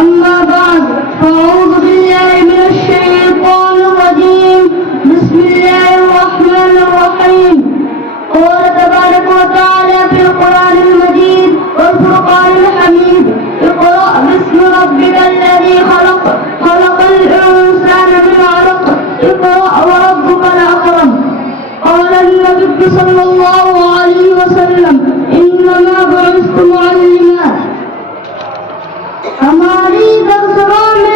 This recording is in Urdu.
أما بعد فأعوذ بالله من الشيطان الرجيم بسم الله الرحمن الرحيم قال تبارك وتعالى في القرآن المجيد والفرقان الحميد اقرأ باسم ربك الذي خلق خلق الإنسان من علق اقرأ وربك الأكرم قال النبي صلى الله عليه وسلم إنما بعثت معلما ہماری درسگاہ میں